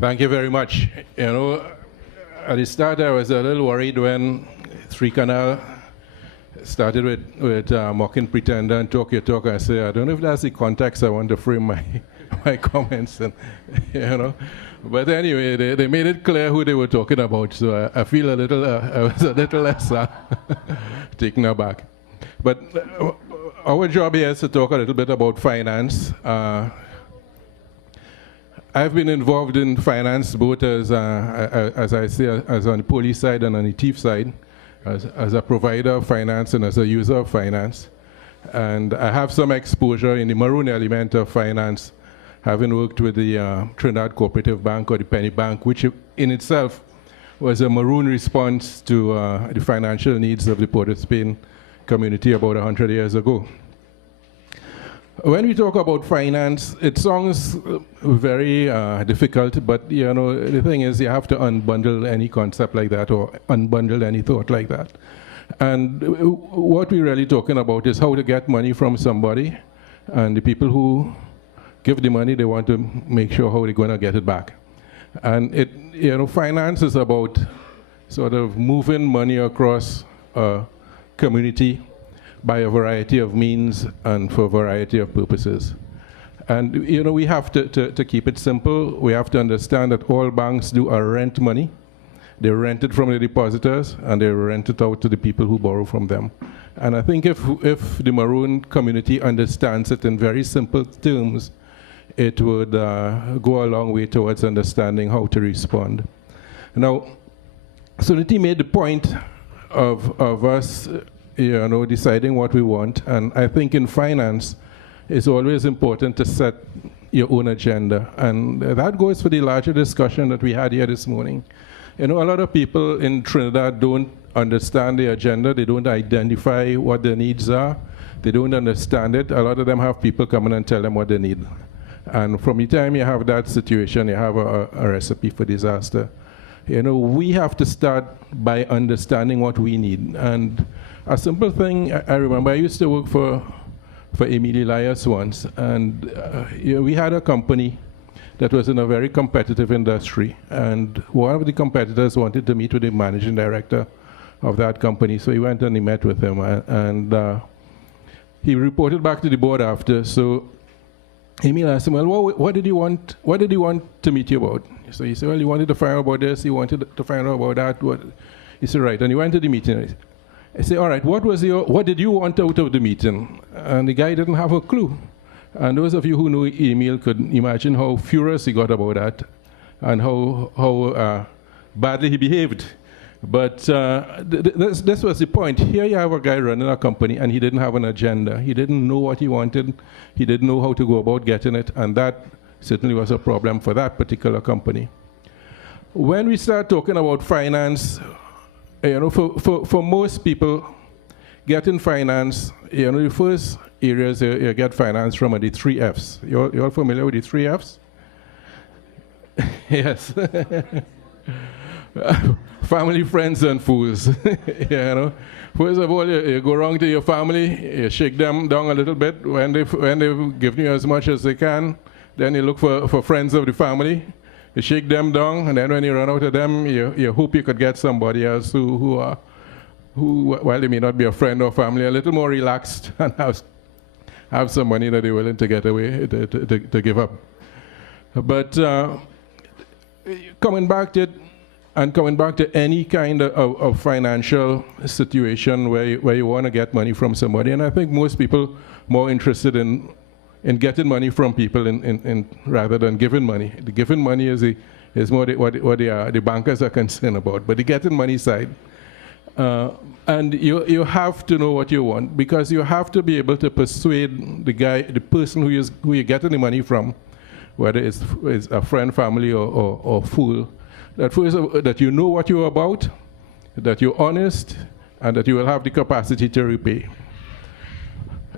Thank you very much. You know, at the start I was a little worried when Three Canal started with mocking pretender and talk your talk. I say, I don't know if that's the context I want to frame my comments, and, you know. But anyway, they made it clear who they were talking about, so I feel a little, I was a little less taken aback. But our job here is to talk a little bit about finance. I've been involved in finance both as I say, as on the police side and on the thief side, as a provider of finance and as a user of finance. And I have some exposure in the Maroon element of finance, having worked with the Trinidad Cooperative Bank, or the Penny Bank, which in itself was a Maroon response to the financial needs of the Port of Spain community about 100 years ago. When we talk about finance, it sounds very difficult, but you know, the thing is you have to unbundle any concept like that or unbundle any thought like that. And what we're really talking about is how to get money from somebody, and the people who give the money, they want to make sure how they're going to get it back. And you know, finance is about sort of moving money across a community by a variety of means and for a variety of purposes. And you know, we have to keep it simple. We have to understand that all banks do are rent money. They rent it from the depositors and they rent it out to the people who borrow from them. And I think if the Maroon community understands it in very simple terms, it would go a long way towards understanding how to respond. Now, Suniti made the point of us you know, deciding what we want, and I think in finance, it's always important to set your own agenda, and that goes for the larger discussion that we had here this morning. You know, a lot of people in Trinidad don't understand the agenda, they don't identify what their needs are, they don't understand it. A lot of them have people come in and tell them what they need. And from the time you have that situation, you have a recipe for disaster. You know, we have to start by understanding what we need. And a simple thing, I remember I used to work for Emily Elias once, and you know, we had a company that was in a very competitive industry, and one of the competitors wanted to meet with the managing director of that company, so he went and he met with him, and he reported back to the board after. So Emil asked him, well, what did he want to meet you about? So he said, well, he wanted to find out about this, he wanted to find out about that. He said, right, and he went to the meeting. I said, all right, what did you want out of the meeting? And the guy didn't have a clue. And those of you who know Emil could imagine how furious he got about that and how badly he behaved. But this was the point. Here you have a guy running a company and he didn't have an agenda. He didn't know what he wanted. He didn't know how to go about getting it, and that certainly was a problem for that particular company. When we start talking about finance, you know, for most people, getting finance, you know, the first areas you get finance from are the 3 Fs. You're all familiar with the 3 Fs? Yes. Family, friends, and fools. You know, first of all, you go around to your family, you shake them down a little bit. When they've given you as much as they can, then you look for friends of the family. You shake them down, and then when you run out of them, you hope you could get somebody else who while they may not be a friend or family, a little more relaxed and have some money that they're willing to get away to give up. But coming back to any kind of financial situation where you want to get money from somebody, and I think most people more interested in getting money from people in rather than giving money. The giving money is more what the bankers are concerned about, but the getting money side. And you have to know what you want, because you have to be able to persuade the person who you're getting the money from, whether it's a friend, family, or fool, that first that you know what you're about, that you're honest, and that you will have the capacity to repay.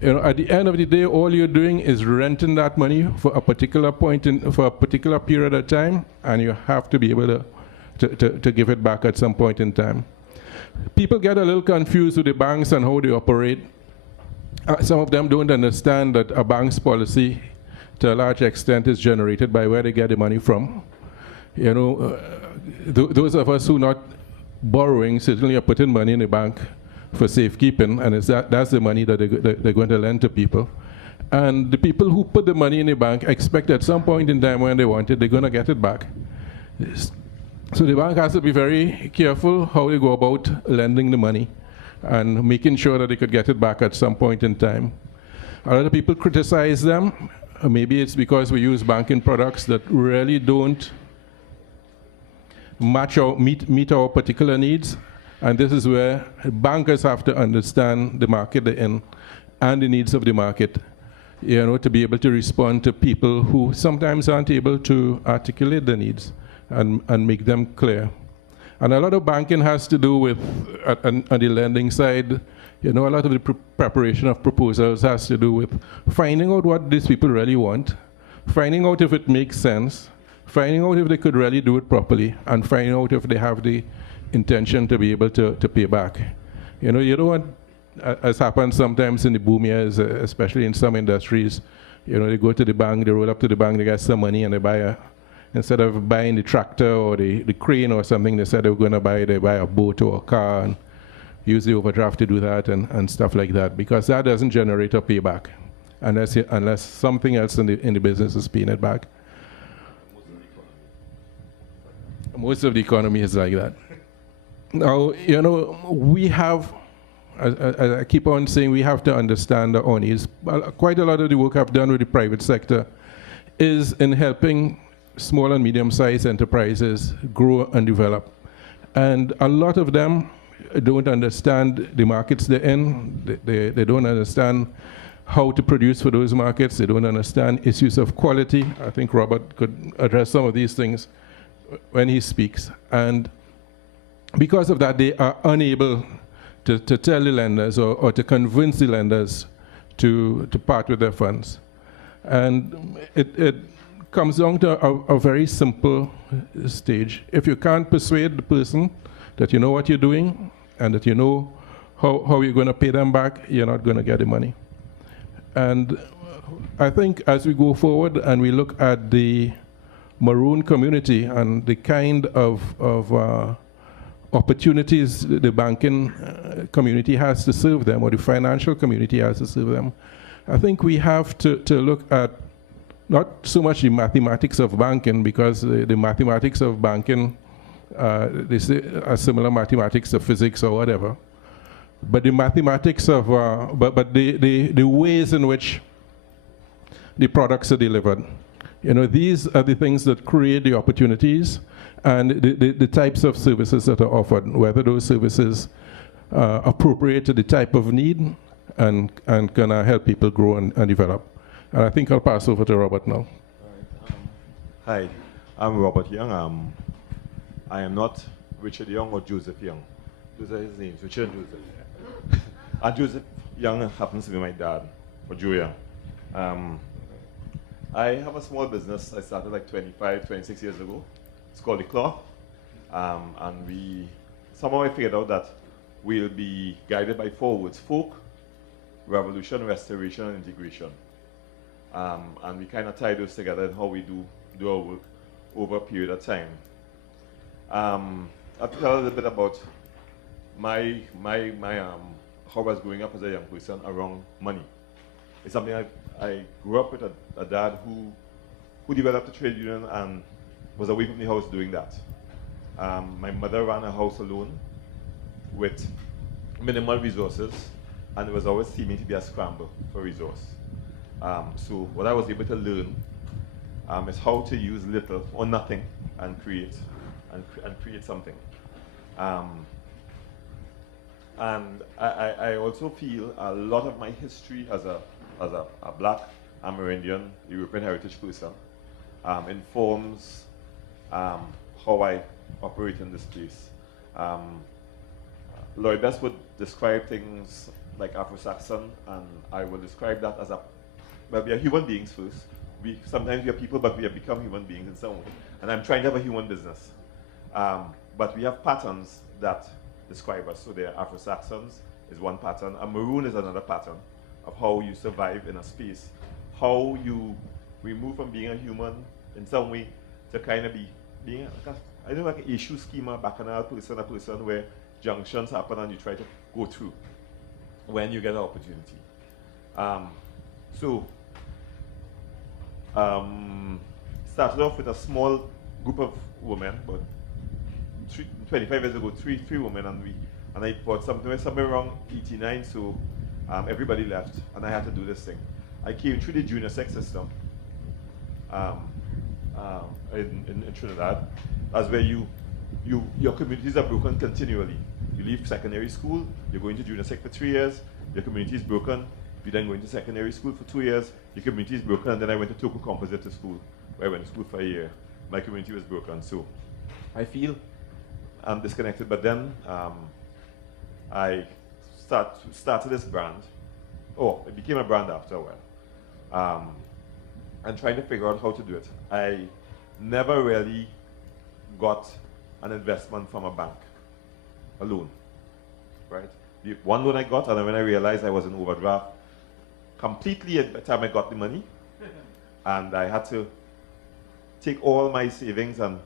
You know, at the end of the day, all you're doing is renting that money for a particular for a particular period of time, and you have to be able to give it back at some point in time. People get a little confused with the banks and how they operate. Some of them don't understand that a bank's policy, to a large extent, is generated by where they get the money from. You know, those of us who are not borrowing certainly are putting money in the bank for safekeeping, and that's the money that they're going to lend to people. And the people who put the money in the bank expect at some point in time when they want it, they're going to get it back. So the bank has to be very careful how they go about lending the money and making sure that they could get it back at some point in time. A lot of people criticize them. Maybe it's because we use banking products that really don't meet our particular needs. And this is where bankers have to understand the market they're in and the needs of the market, you know, to be able to respond to people who sometimes aren't able to articulate their needs and make them clear. And a lot of banking has to do with, on the lending side, you know, a lot of the preparation of proposals has to do with finding out what these people really want, finding out if it makes sense, finding out if they could really do it properly, and finding out if they have the intention to be able to pay back. You know, you don't want, as happens sometimes in the boom years, especially in some industries, you know, they go to the bank, they roll up to the bank, they get some money, and they buy instead of buying the tractor or the crane or something, they said they were going to buy a boat or a car and use the overdraft to do that and stuff like that, because that doesn't generate a payback unless something else in the business is paying it back. Most of the economy is like that. Now, you know, we have, as I keep on saying, we have to understand our needs. Quite a lot of the work I've done with the private sector is in helping small and medium-sized enterprises grow and develop. And a lot of them don't understand the markets they're in. They don't understand how to produce for those markets. They don't understand issues of quality. I think Robert could address some of these things when he speaks. And because of that, they are unable to tell the lenders or to convince the lenders to part with their funds. And it comes down to a very simple stage. If you can't persuade the person that you know what you're doing and that you know how you're going to pay them back, you're not going to get the money. And I think as we go forward and we look at the Maroon community and the kind of opportunities the banking community has to serve them, or the financial community has to serve them, I think we have to look at not so much the mathematics of banking, because the mathematics of banking they say are similar mathematics of physics or whatever, but the mathematics of but the ways in which the products are delivered. You know, these are the things that create the opportunities and the types of services that are offered, whether those services are appropriate to the type of need and can help people grow and develop. And I think I'll pass over to Robert now. Hi, I'm Robert Young. I am not Richard Young or Joseph Young. Those are his names, Richard and Joseph. And Joseph Young happens to be my dad, or Joe Young. I have a small business I started like 26 years ago. It's called The Claw. And somehow I figured out that we'll be guided by 4 words: folk, revolution, restoration, and integration. And we kind of tie those together in how we do our work over a period of time. I'll tell a little bit about my how I was growing up as a young person around money. It's something I grew up with a dad who developed a trade union and was away from the house doing that. My mother ran a house alone with minimal resources, and it was always seeming to be a scramble for resource. So what I was able to learn is how to use little or nothing and create something. And I also feel a lot of my history as a Black Amerindian European heritage person informs how I operate in this place. Lloyd Best would describe things like Afro-Saxon, and I will describe that as well, we are human beings first. Sometimes we are people, but we have become human beings in some way. And I'm trying to have a human business. But we have patterns that describe us. So there are Afro-Saxons is one pattern. A Maroon is another pattern of how you survive in a space. How you move from being a human in some way to kind of be being, I don't like an issue schema, bacchanal person, a person where junctions happen and you try to go through when you get an opportunity. Started off with a small group of women, but 25 years ago, three women, and I bought somewhere around 89, so everybody left, and I had to do this thing. I came through the junior sex system in Trinidad. That's where your communities are broken continually. You leave secondary school, you're going to junior sec for 3 years, your community is broken. You then go into secondary school for 2 years, your community is broken, and then I went to Toko Composite School, where I went to school for a year. My community was broken, so I feel I'm disconnected. But then I started this brand. Oh, it became a brand after a while. And trying to figure out how to do it. I never really got an investment from a bank, a loan, right? The one loan I got, and then when I realized I was in overdraft completely at the time I got the money, and I had to take all my savings and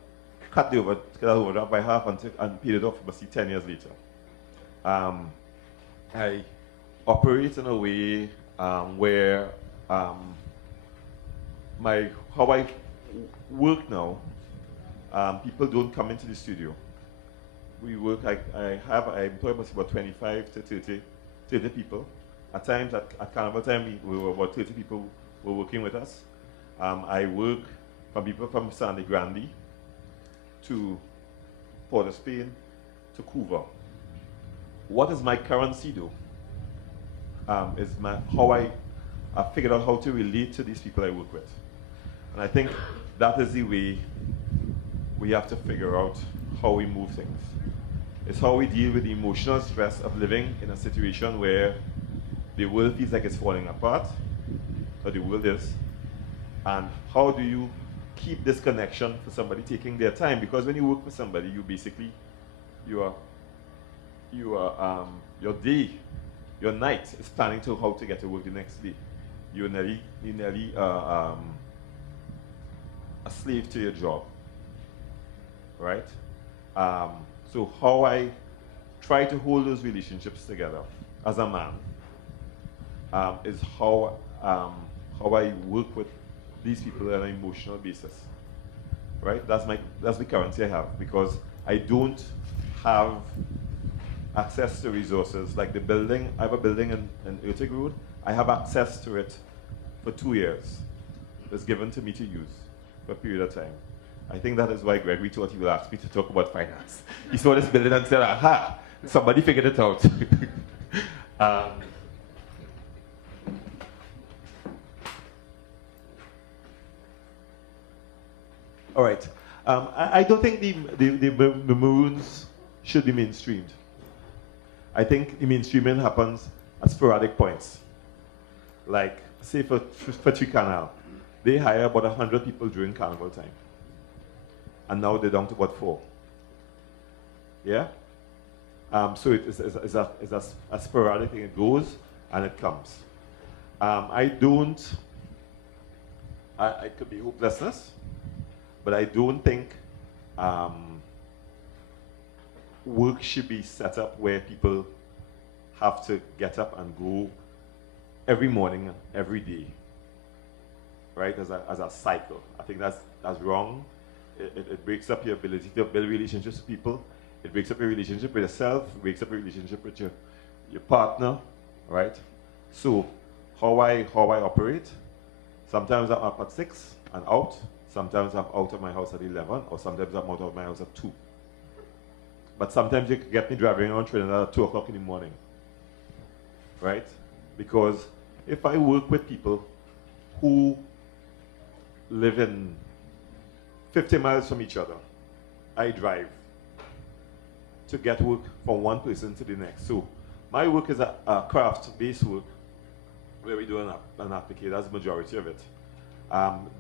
cut the overdraft by half and paid it off, but see, 10 years later. I operate in a way where how I work now, people don't come into the studio. We work, I employ about 25 to 30 people. At times, at Carnival time, we were about 30 people were working with us. I work from people from Sandy Grande to Port of Spain to Cuba. What is my currency though? Is how I figured out how to relate to these people I work with. And I think that is the way we have to figure out how we move things. It's how we deal with the emotional stress of living in a situation where the world feels like it's falling apart, or the world is, and how do you keep this connection for somebody taking their time? Because when you work for somebody, you basically, your day, your night is planning to how to get to work the next day. You're nearly a slave to your job, right? So how I try to hold those relationships together as a man is how I work with these people on an emotional basis, right? That's the currency I have, because I don't have access to resources like the building. I have a building in Urtig Road. I have access to it for 2 years. It's given to me to use for a period of time. I think that is why Gregory thought he would ask me to talk about finance. He saw this building and said, aha, somebody figured it out. All right. I don't think the Maroons should be mainstreamed. I think the mainstreaming happens at sporadic points. Like, say for Tricanal, they hire about 100 people during carnival time. And now they're down to about 4. Yeah? So it's a sporadic thing. It goes and it comes. It could be hopelessness, but I don't think work should be set up where people have to get up and go every morning, every day, right? As a cycle. I think that's wrong. It breaks up your ability to build relationships with people. It breaks up your relationship with yourself. It breaks up your relationship with your partner, right? So how I operate, sometimes I'm up at 6 and out. Sometimes I'm out of my house at 11, or sometimes I'm out of my house at 2. But sometimes you can get me driving around Trinidad at 2 o'clock in the morning, right? Because if I work with people who live in 50 miles from each other, I drive to get work from one person to the next. So my work is a craft-based work where we do an applique. That's the majority of it.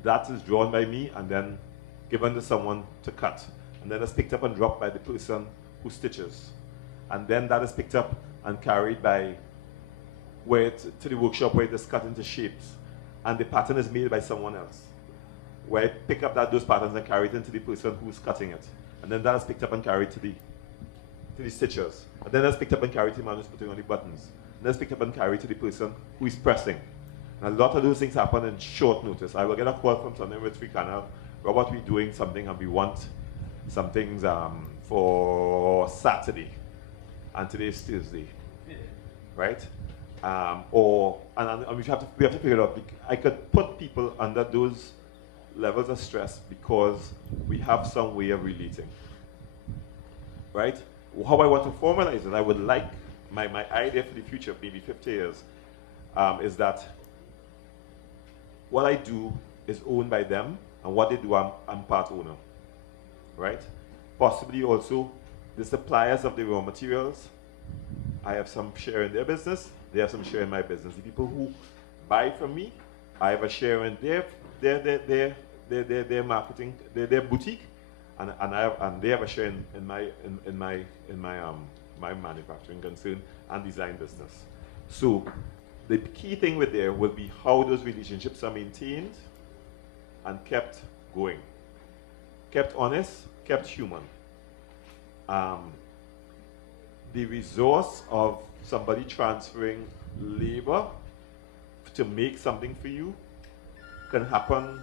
That is drawn by me and then given to someone to cut. And then it's picked up and dropped by the person who stitches. And then that is picked up and carried by to the workshop where it is cut into shapes. And the pattern is made by someone else. where I pick up those patterns and carry it into the person who's cutting it. And then that's picked up and carried to the stitchers. And then that's picked up and carried to the man who's putting on the buttons. And that's picked up and carried to the person who is pressing. And a lot of those things happen in short notice. I will get a call from someone with Free Canal, Robert, we're doing something and we want some things for Saturday. And today is Thursday, right? And we have to figure it out. I could put people under those levels of stress because we have some way of relating, right? How I want to formalize it, I would like, my idea for the future, maybe 50 years, is that what I do is owned by them, and what they do, I'm part owner, right? Possibly also the suppliers of the raw materials, I have some share in their business, they have some share in my business. The people who buy from me, I have a share in their marketing, their boutique, and they have a share in my manufacturing concern and design business. So the key thing with there will be how those relationships are maintained and kept going, kept honest, kept human. The resource of somebody transferring labor to make something for you can happen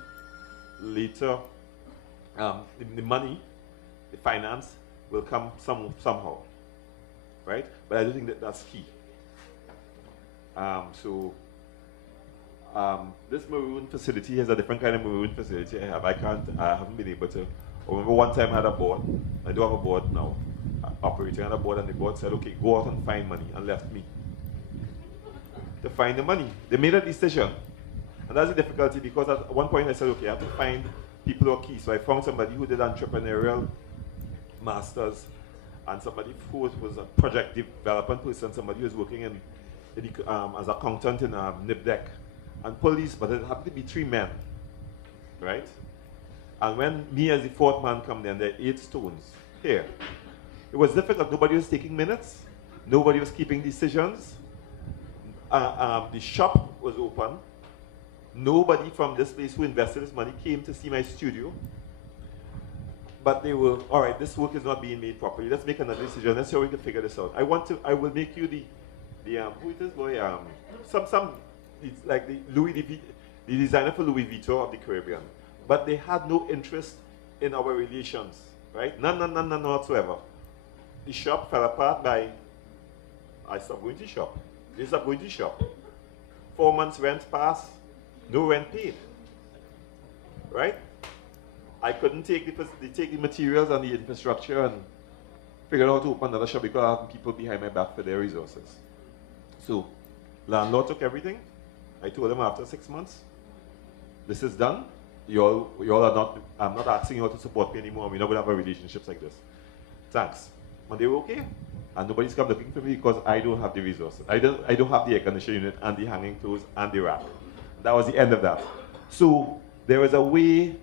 later. The money, the finance will come somehow, right? But I don't think that's key. This Maroon facility has a different kind of Maroon facility I have. I haven't been able to. I remember one time I had a board. I do have a board now, operating on a board, and the board said, okay, go out and find money, and left me to find the money. They made a decision. And that's the difficulty, because at one point I said, okay, I have to find people who are key. So I found somebody who did entrepreneurial masters, and somebody who was a project development person, somebody who was working as an accountant in NIPDEC, and police, but it happened to be 3 men, right? And when me as the 4th man come there, there are 8 stones here. It was difficult. Nobody was taking minutes. Nobody was keeping decisions. The shop was open. Nobody from this place who invested this money came to see my studio. But they were, all right, this work is not being made properly. Let's make another decision. Let's see how we can figure this out. I will make you who is this boy? It's like the the designer for Louis Vuitton of the Caribbean. But they had no interest in our relations, right? None whatsoever. The shop fell apart by, I stopped going to shop. They stopped going to shop. 4 months rent passed, no rent paid, right? I couldn't take the materials and the infrastructure and figure out how to open another shop because I have people behind my back for their resources. So, landlord took everything. I told them after 6 months, this is done. You all are not, I'm not asking you all to support me anymore. We're not going to have a relationships like this. Thanks. And they were okay. And nobody's come looking for me because I don't have the resources. I don't have the air conditioning unit and the hanging clothes and the rack. That was the end of that. So there is a way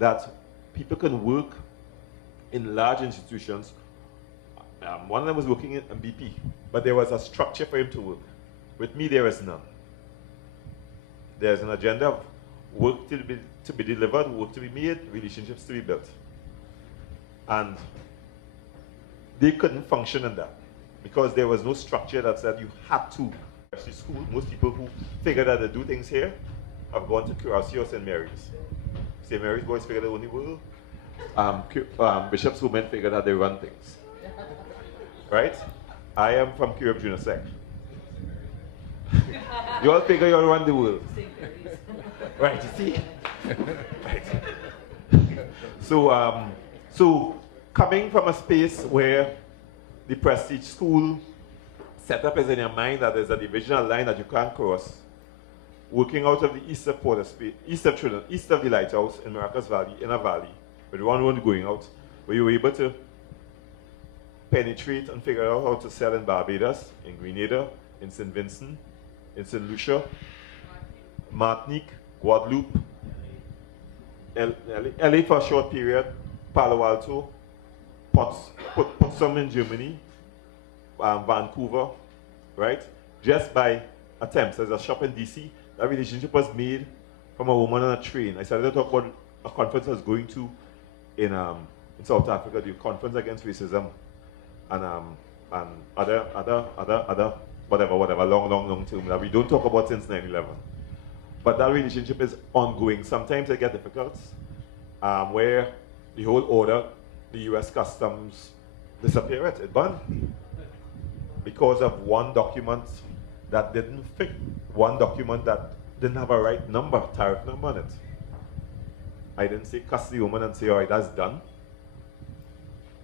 that people can work in large institutions. One of them was working in BP, but there was a structure for him to work. With me, there is none. There's an agenda of work to be delivered, work to be made, relationships to be built. And they couldn't function in that because there was no structure that said you had to. Actually, school, most people who figured out to do things here have gone to Curaçao or St. Mary's. St. Mary's boys figured out the world. Bishop's women figured out they run things. Right? I am from Curab Junior Sec. You all figure you all run the world. Right, you see? Right. So coming from a space where the prestige school setup is in your mind that there's a divisional line that you can't cross, working out of the east of Port of Spain, east of Trinidad, east of the lighthouse in Maracas Valley, in a valley, with one road going out, where you were able to penetrate and figure out how to sell in Barbados, in Grenada, in St. Vincent, in St. Lucia, Martinique, Guadeloupe, LA for a short period, Palo Alto, put some in Germany, Vancouver, right? Just by attempts. There's a shop in DC. That relationship was made from a woman on a train. I started to talk about a conference I was going to in South Africa, the Conference Against Racism, and other whatever, long term that we don't talk about since 9/11. But that relationship is ongoing. Sometimes it gets difficult, where the whole order, the U.S. Customs, disappear it burned because of one document that didn't fit, one document that didn't have a right number, tariff number on it. I didn't say cuss the woman and say, all right, that's done,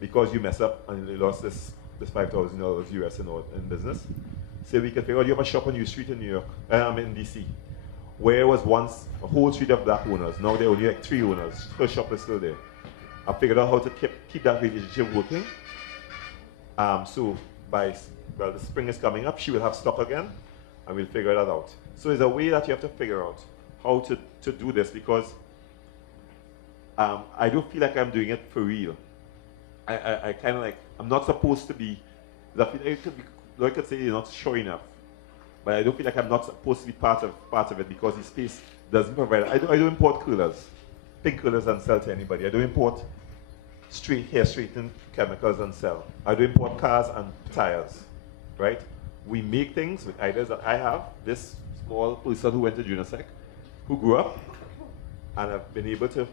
because you mess up and you lost this $5,000 US in business. So we can figure out, you have a shop on U Street in New York, in DC, where was once a whole street of black owners. Now there are only like 3 owners. Her shop is still there. I figured out how to keep that relationship working. So the spring is coming up, she will have stock again, and we'll figure that out. So there's a way that you have to figure out how to do this, because I don't feel like I'm doing it for real. I kind of like, I'm not supposed to be, like I could say you're not sure enough, but I don't feel like I'm not supposed to be part of it, because the space doesn't provide. I don't import curlers, pink curlers, and sell to anybody. I don't import hair straightening chemicals and sell. I don't import cars and tires, right? We make things with ideas that I have. This small person who went to junior sec, who grew up, and have been able to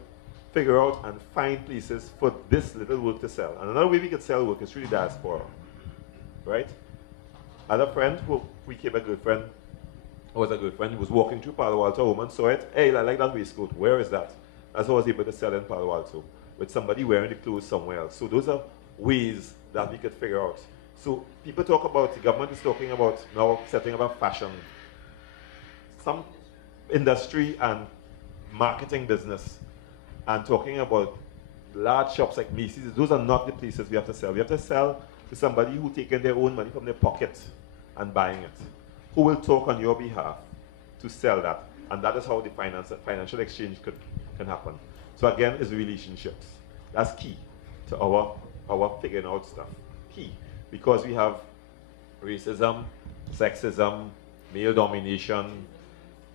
figure out and find places for this little work to sell. And another way we could sell work is through the diaspora, right? I had a friend who became a girlfriend, who was walking through Palo Alto, a woman saw it, hey, I like that waistcoat, where is that? That's how I was able to sell in Palo Alto, with somebody wearing the clothes somewhere else. So those are ways that we could figure out. So people talk about, the government is talking about now setting up a fashion, some industry and marketing business, and talking about large shops like Macy's. Those are not the places we have to sell. We have to sell to somebody who taking their own money from their pocket and buying it, who will talk on your behalf to sell that. And that is how the financial exchange can happen. So again, it's relationships. That's key to our figuring out stuff. Key. Because we have racism, sexism, male domination,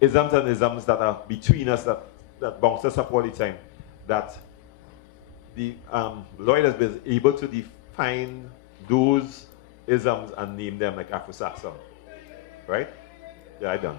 isms and isms that are between us that bounce us up all the time. That the Lloyd has been able to define those isms and name them, like Afro-Saxon. Right? Yeah, I done.